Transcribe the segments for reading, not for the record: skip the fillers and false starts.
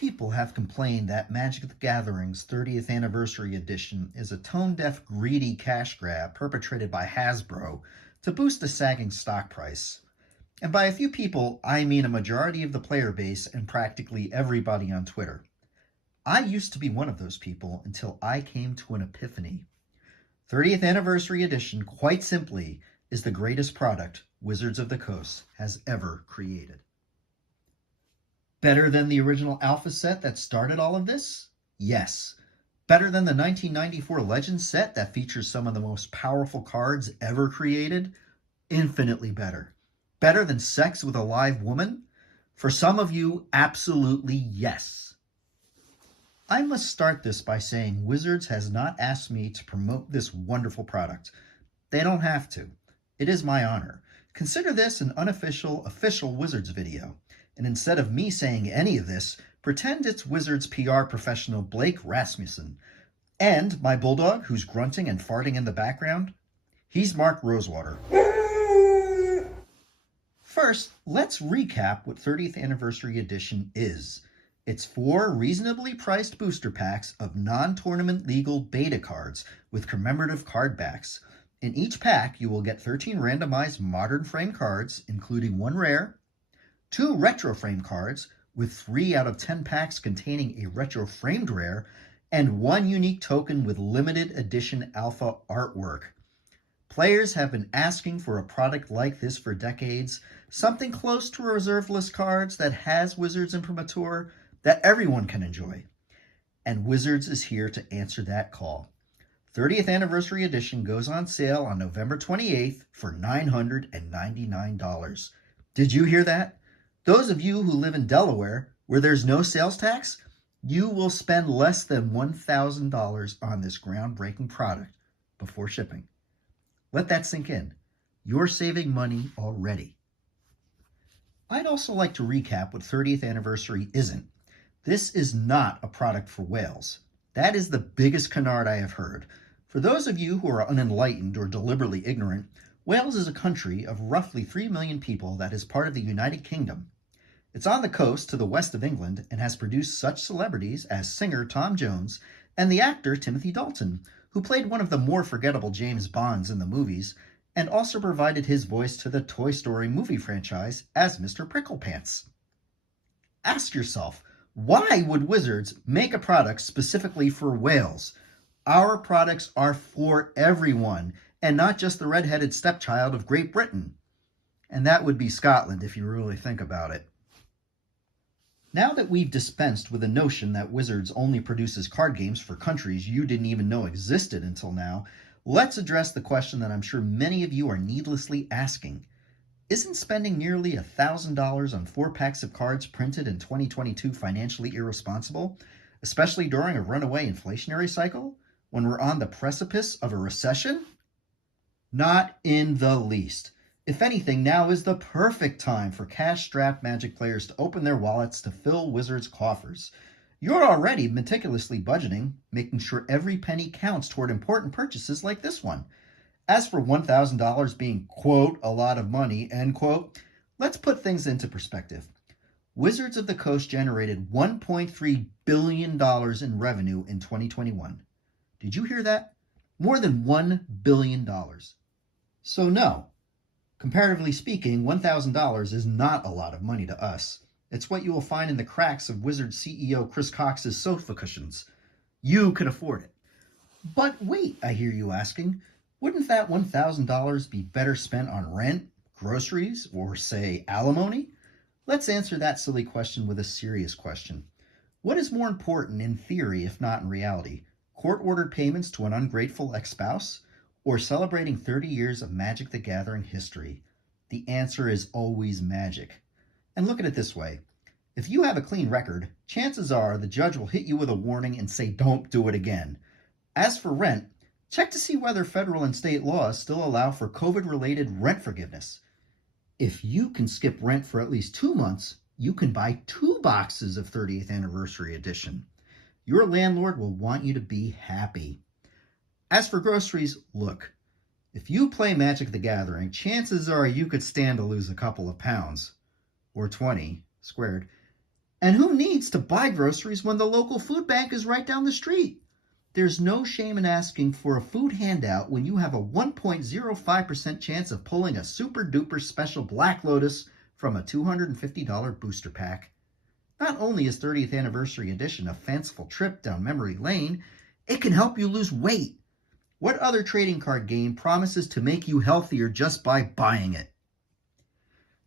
people have complained that Magic the Gathering's 30th Anniversary Edition is a tone-deaf, greedy cash grab perpetrated by Hasbro to boost a sagging stock price. And by a few people, I mean a majority of the player base and practically everybody on Twitter. I used to be one of those people until I came to an epiphany. 30th Anniversary Edition, quite simply, is the greatest product Wizards of the Coast has ever created. Better than the original Alpha set that started all of this? Yes. Better than the 1994 Legends set that features some of the most powerful cards ever created? Infinitely better. Better than Sex with a Live Woman? For some of you, absolutely yes. I must start this by saying Wizards has not asked me to promote this wonderful product. They don't have to. It is my honor. Consider this an unofficial, official Wizards video. And instead of me saying any of this, pretend it's Wizards PR professional Blake Rasmussen. And my bulldog, who's grunting and farting in the background, he's Mark Rosewater. First, let's recap what 30th Anniversary Edition is. It's 4 reasonably priced booster packs of non-tournament legal beta cards with commemorative card backs. In each pack, you will get 13 randomized modern frame cards, including 1 rare, 2 retro frame cards, with 3 out of 10 packs containing a retro framed rare, and 1 unique token with limited edition alpha artwork. Players have been asking for a product like this for decades, something close to a reserve list cards that has Wizards imprimatur that everyone can enjoy. And Wizards is here to answer that call. 30th Anniversary Edition goes on sale on November 28th for $999. Did you hear that? Those of you who live in Delaware, where there's no sales tax, you will spend less than $1,000 on this groundbreaking product before shipping. Let that sink in. You're saving money already. I'd also like to recap what 30th Anniversary isn't. This is not a product for whales. That is the biggest canard I have heard. For those of you who are unenlightened or deliberately ignorant, Wales is a country of roughly 3 million people that is part of the United Kingdom. It's on the coast to the west of England and has produced such celebrities as singer Tom Jones and the actor Timothy Dalton, who played one of the more forgettable James Bonds in the movies and also provided his voice to the Toy Story movie franchise as Mr. Pricklepants. Ask yourself, why would Wizards make a product specifically for whales? Our products are for everyone, and not just the red-headed stepchild of Great Britain. And that would be Scotland if you really think about it. Now that we've dispensed with the notion that Wizards only produces card games for countries you didn't even know existed until now, let's address the question that I'm sure many of you are needlessly asking. Isn't spending nearly $1,000 on 4 packs of cards printed in 2022 financially irresponsible, especially during a runaway inflationary cycle, when we're on the precipice of a recession? Not in the least. If anything, now is the perfect time for cash-strapped Magic players to open their wallets to fill Wizards' coffers. You're already meticulously budgeting, making sure every penny counts toward important purchases like this one. As for $1,000 being, quote, a lot of money, end quote, let's put things into perspective. Wizards of the Coast generated $1.3 billion in revenue in 2021. Did you hear that? More than $1 billion. So no, comparatively speaking, $1,000 is not a lot of money to us. It's what you will find in the cracks of Wizards CEO Chris Cox's sofa cushions. You could afford it. But wait, I hear you asking, wouldn't that $1,000 be better spent on rent, groceries, or say alimony? Let's answer that silly question with a serious question. What is more important in theory, if not in reality? Court-ordered payments to an ungrateful ex-spouse? Or celebrating 30 years of Magic the Gathering history? The answer is always Magic. And look at it this way. If you have a clean record, chances are the judge will hit you with a warning and say don't do it again. As for rent, check to see whether federal and state laws still allow for COVID-related rent forgiveness. If you can skip rent for at least 2 months, you can buy 2 boxes of 30th Anniversary Edition. Your landlord will want you to be happy. As for groceries, look, if you play Magic the Gathering, chances are you could stand to lose a couple of pounds, or 20 squared. And who needs to buy groceries when the local food bank is right down the street? There's no shame in asking for a food handout when you have a 1.05% chance of pulling a super duper special Black Lotus from a $250 booster pack. Not only is 30th Anniversary Edition a fanciful trip down memory lane, it can help you lose weight. What other trading card game promises to make you healthier just by buying it?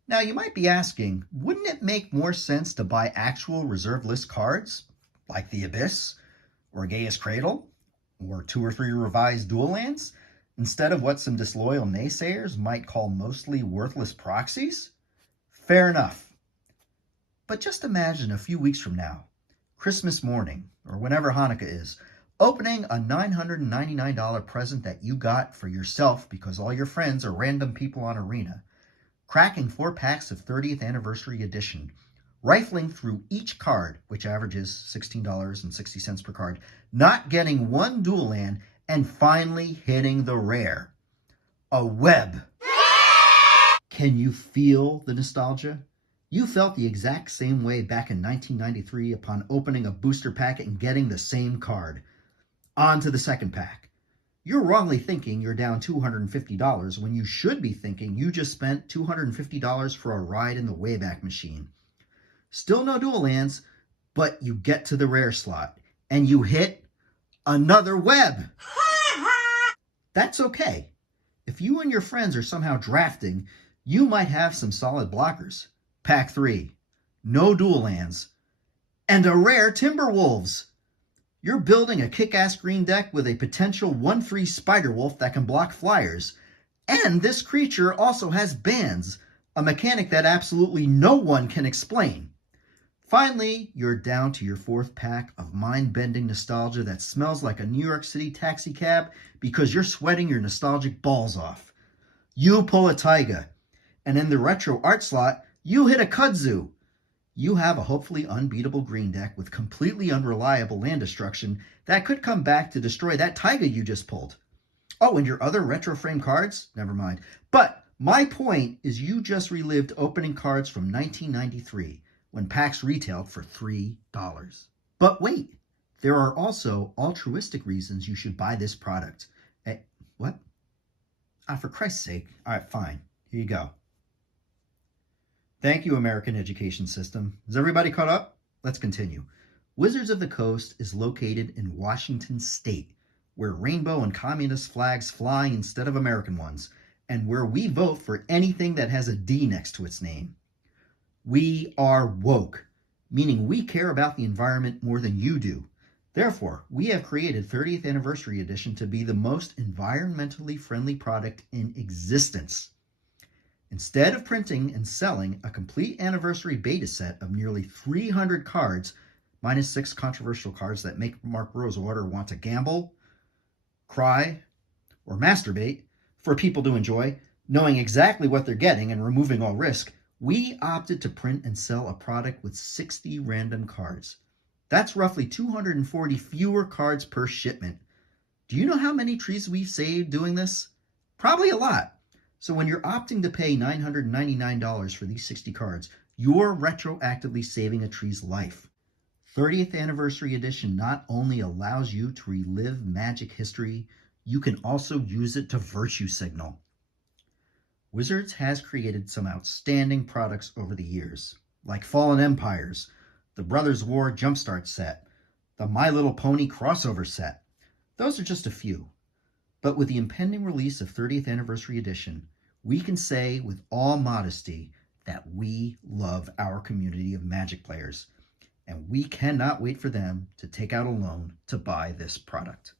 Now, you might be asking, wouldn't it make more sense to buy actual reserve list cards, like the Abyss, or Gaia's Cradle, or 2 or 3 revised dual lands, instead of what some disloyal naysayers might call mostly worthless proxies? Fair enough. But just imagine a few weeks from now, Christmas morning, or whenever Hanukkah is, opening a $999 present that you got for yourself because all your friends are random people on Arena, cracking 4 packs of 30th Anniversary Edition, rifling through each card, which averages $16.60 per card, not getting one dual land, and finally hitting the rare. A web. Can you feel the nostalgia? You felt the exact same way back in 1993 upon opening a booster pack and getting the same card. On to the second pack. You're wrongly thinking you're down $250 when you should be thinking you just spent $250 for a ride in the Wayback Machine. Still no dual lands, but you get to the rare slot, and you hit another web. That's okay. If you and your friends are somehow drafting, you might have some solid blockers. Pack 3, no dual lands, and a rare Timberwolves. You're building a kick-ass green deck with a potential 1/3 Spider-Wolf that can block flyers. And this creature also has bands, a mechanic that absolutely no one can explain. Finally, you're down to your 4th pack of mind-bending nostalgia that smells like a New York City taxi cab because you're sweating your nostalgic balls off. You pull a Taiga, and in the retro art slot, you hit a kudzu. You have a hopefully unbeatable green deck with completely unreliable land destruction that could come back to destroy that Taiga you just pulled. Oh, and your other retro frame cards? Never mind. But my point is you just relived opening cards from 1993 when packs retailed for $3. But wait, there are also altruistic reasons you should buy this product. What? For Christ's sake. All right, fine. Here you go. Thank you, American education system. Is everybody caught up? Let's continue. Wizards of the Coast is located in Washington State, where rainbow and communist flags fly instead of American ones, and where we vote for anything that has a D next to its name. We are woke, meaning we care about the environment more than you do. Therefore, we have created 30th Anniversary Edition to be the most environmentally friendly product in existence. Instead of printing and selling a complete anniversary beta set of nearly 300 cards, minus 6 controversial cards that make Mark Rosewater want to gamble, cry, or masturbate for people to enjoy, knowing exactly what they're getting and removing all risk, we opted to print and sell a product with 60 random cards. That's roughly 240 fewer cards per shipment. Do you know how many trees we've saved doing this? Probably a lot. So when you're opting to pay $999 for these 60 cards, you're retroactively saving a tree's life. 30th Anniversary Edition not only allows you to relive Magic history, you can also use it to virtue signal. Wizards has created some outstanding products over the years, like Fallen Empires, the Brothers War Jumpstart set, the My Little Pony crossover set. Those are just a few. But with the impending release of 30th Anniversary Edition, we can say with all modesty that we love our community of Magic players, and we cannot wait for them to take out a loan to buy this product.